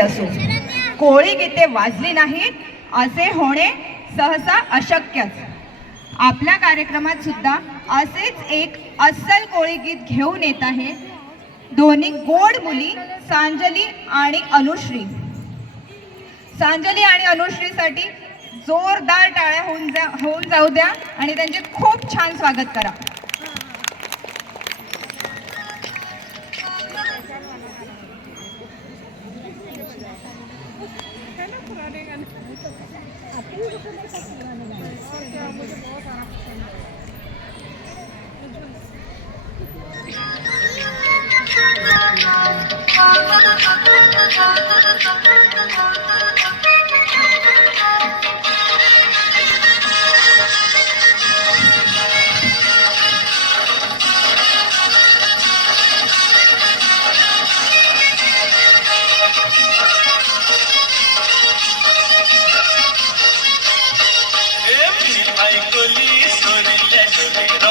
असो, कोळी गीते वाजली नाहीत असे होणे सहसा अशक्यच. आपल्या कार्यक्रमात सुद्धा असेच एक अस्सल कोळी गीत घेऊन येत आहे दोन्ही गोड मुली सांजली आणि अनुश्री. सांजली आणि अनुश्रीसाठी जोरदार टाळ्या होऊन जाऊ द्या आणि त्यांचे खूप छान स्वागत करा.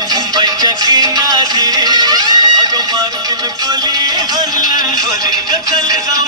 मुंबईच्या किनारी अगं मारुतीन कोली हल्ल कथल जाऊ